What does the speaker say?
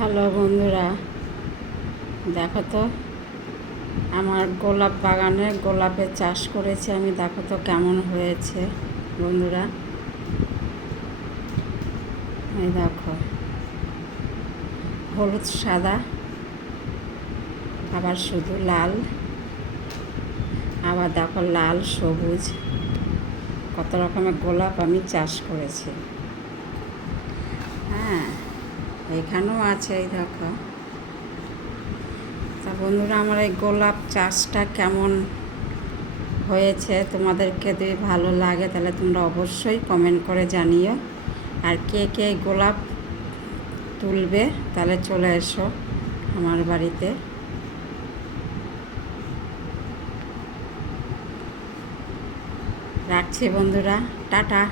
Hello বন্ধুরা, দেখো তো আমার গোলাপ বাগানে গোলাপের চাষ করেছি আমি। দেখো তো কেমন হয়েছে বন্ধুরা। এই দেখো, হলুদ সাদা, আবার শুধু লাল, আবার দেখো লাল সবুজ, কত রকমের গোলাপ আমি চাষ করেছি। হ্যাঁ, এখানেও আছে, এই দেখো। তা বন্ধুরা, আমার এই গোলাপ চাষটা কেমন হয়েছে তোমাদেরকে যদি ভালো লাগে তাহলে তোমরা অবশ্যই কমেন্ট করে জানিও। আর কে কে গোলাপ তুলবে তাহলে চলে এসো আমার বাড়িতে। রাখছি বন্ধুরা, টাটা।